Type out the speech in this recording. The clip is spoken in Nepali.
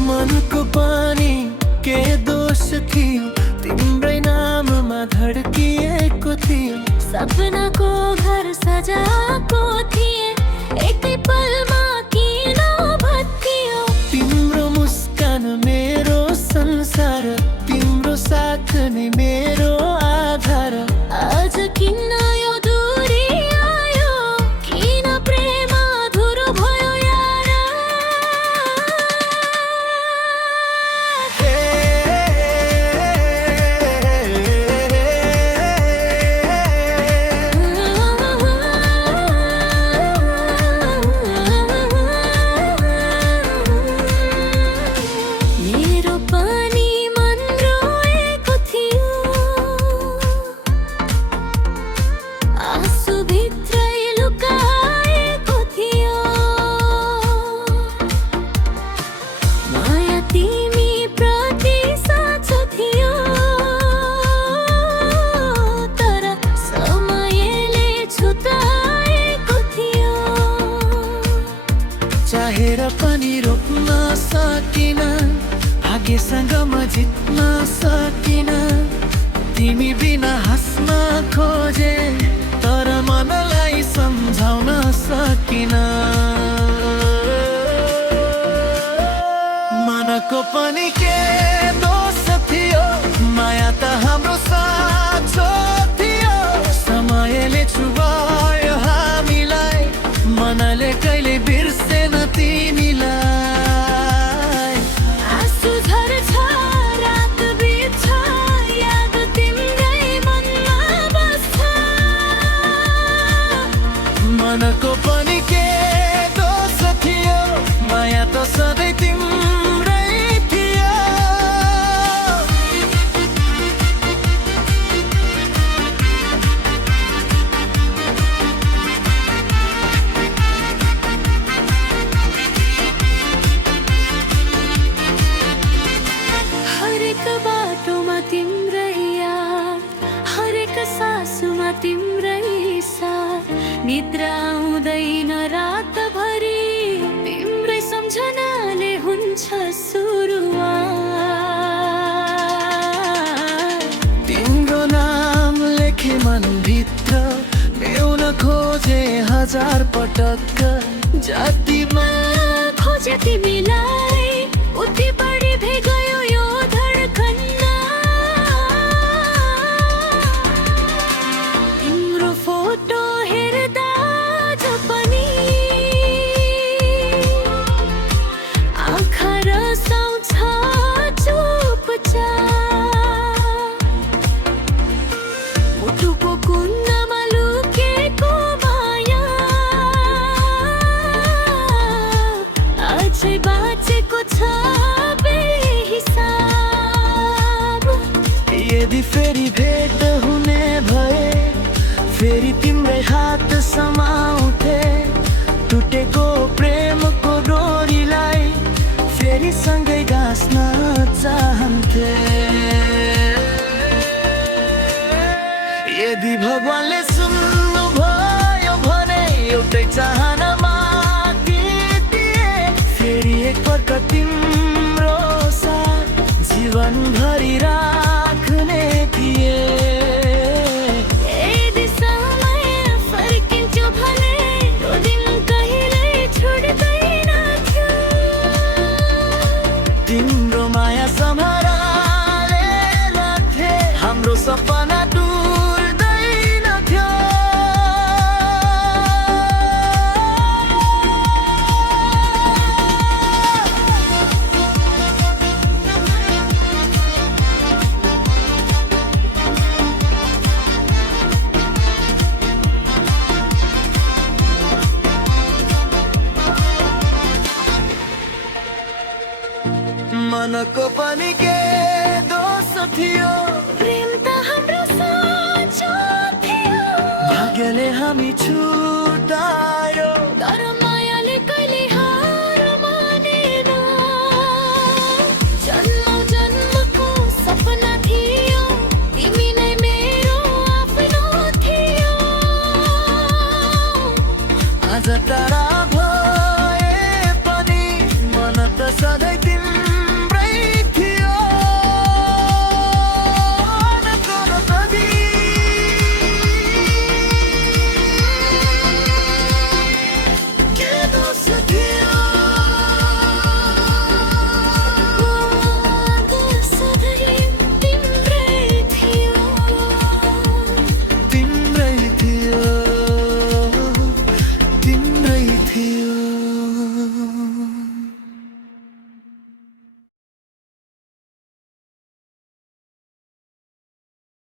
मनको पानी के दोष थियो, तिम्रै नाममा धड्किएको थियो। सपनाको घर सजाएको थिए, एकै पलमा किन भत्कियो। तिम्रो मुस्कान मेरो संसार, तिम्रो साथ नै मेरो आधार। आज किन यो दूरी आयो, किन प्रेम अधुरो भयो यार। मेरो पनि मन रोएको थियो, आँसु भित्रै लुकाएको थियो। माया तिमी प्रति साँचो थियो, तर समयले छुटाएको थियो। चाहेर पनि रोक्न सकिन, भाग्यसँग म जित्न सकिन। तिमी बिना हाँस्न खोजे, तर मनलाई सम्झाउन सकिन। मनको पनि के दोष थियो, माया त हाम्रो साँचो थियो। समयले छुबायो हामीलाई, मनले कहिले बिर्सेन तिमीलाई। आँसु झर्छ रात बित्छ, याद तिम्रै मनमा बस्छ। मनको पनि के दोष थियो, माया त सधैँ तिम्रै थियो। हरेक बाटोमा तिम्रै याद, हरेक सासुमा तिम्रै साथ। निद्रा आउँदैन रातभरि, तिम्रै सम्झनाले हुन्छ सुरुवात। तिम्रो नाम लेखे मनभित्र, ल्याउन खोजे हजार पटक। जतिमा खोजे तिमीलाई, उति बढी भेगयो यो धडकन। तिम्रो फोटो हेर्दा आज पनि आँखा रसाउँछ चुपचाप। मुटुको कुनामा लुकेको माया अझै बाँचेको छ बेहिसाब। यदि फेरि भेट हुने भए, फेरि तिम्रै हात समाउँथे। टुटेको प्रेमको डोरीलाई फेरि सँगै गाँस्न चाहन्थे। यदि भगवानले सुन्नु भयो भने, एउटै चाहना मागिदिए। फेरि एकपल्ट तिम्रो साथ जीवनभरि राख्ने थिए। यदि समय फर्किन्थ्यो भने, त्यो दिन कहिल्यै छुट्दैन थियो। तिम्रो माया सम्हाराले लाग्थे, हाम्रो सपना टुट्दैन थियो। मनको पनि के दोष थियो, प्रेम त हाम्रो साँचो थियो। भाग्यले हामी छु